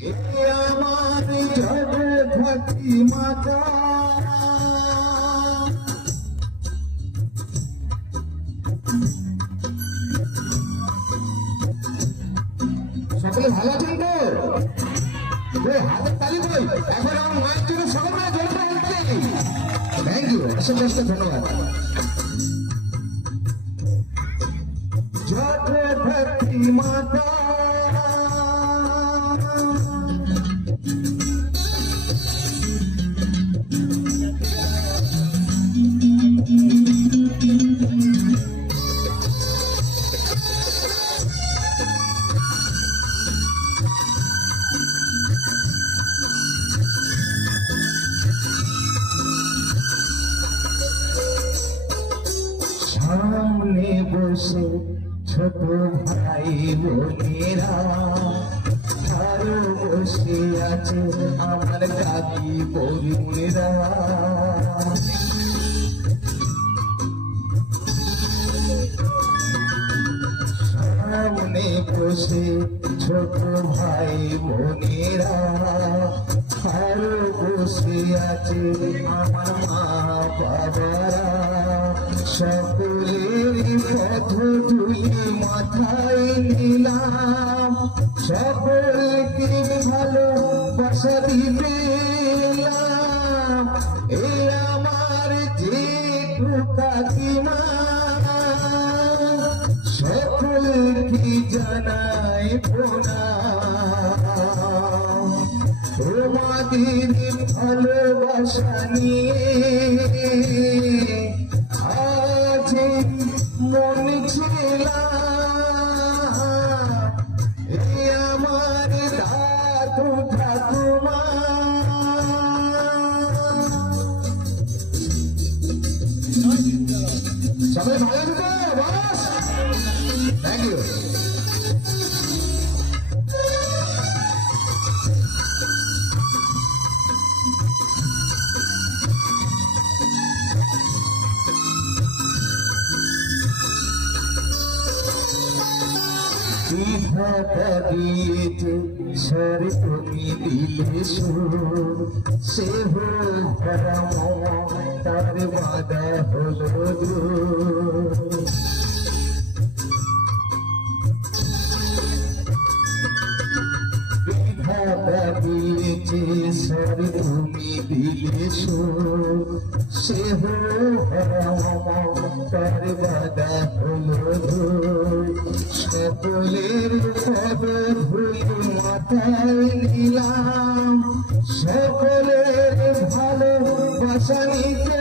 আমার জগৎ মাতা সকলে ভালো আছেন তো হাতের তালি কই এখন আমার মায়ের জন্য সকল মায়ের জন্য থ্যাংক ইউ অসংখ্য ধন্যবাদ জগৎ মাতা সামনে বসে ছোট ভাই বোনেরা আরো বসে আছে আমার দাদি বোনেরা সামনে বসে ছোট ভাই বোনেরা আরো বসে আছে আমার মা বাবারা সকলের পথ তুলি মাথায় নিলাম সকলকে ভালোবাসা দিতে এ আমার জেঠু কাকিমা সকলকে জানাই প্রণাম তোমাদের ভালোবাসা নিয়ে মন ছিলাম আমার দাদু ঠাকুমা সবাই ভালো থাকো বস থ্যাংক ইউ দিয়েছে সর তুমি দিলে সে ভরা তার বাধা হলো দিয়েছে সর তুমি দিলে সে ভরা তার বাধা হলো সকলের খবর ভুল মাথায় নিলাম সকলের ভালোবাসা নিতে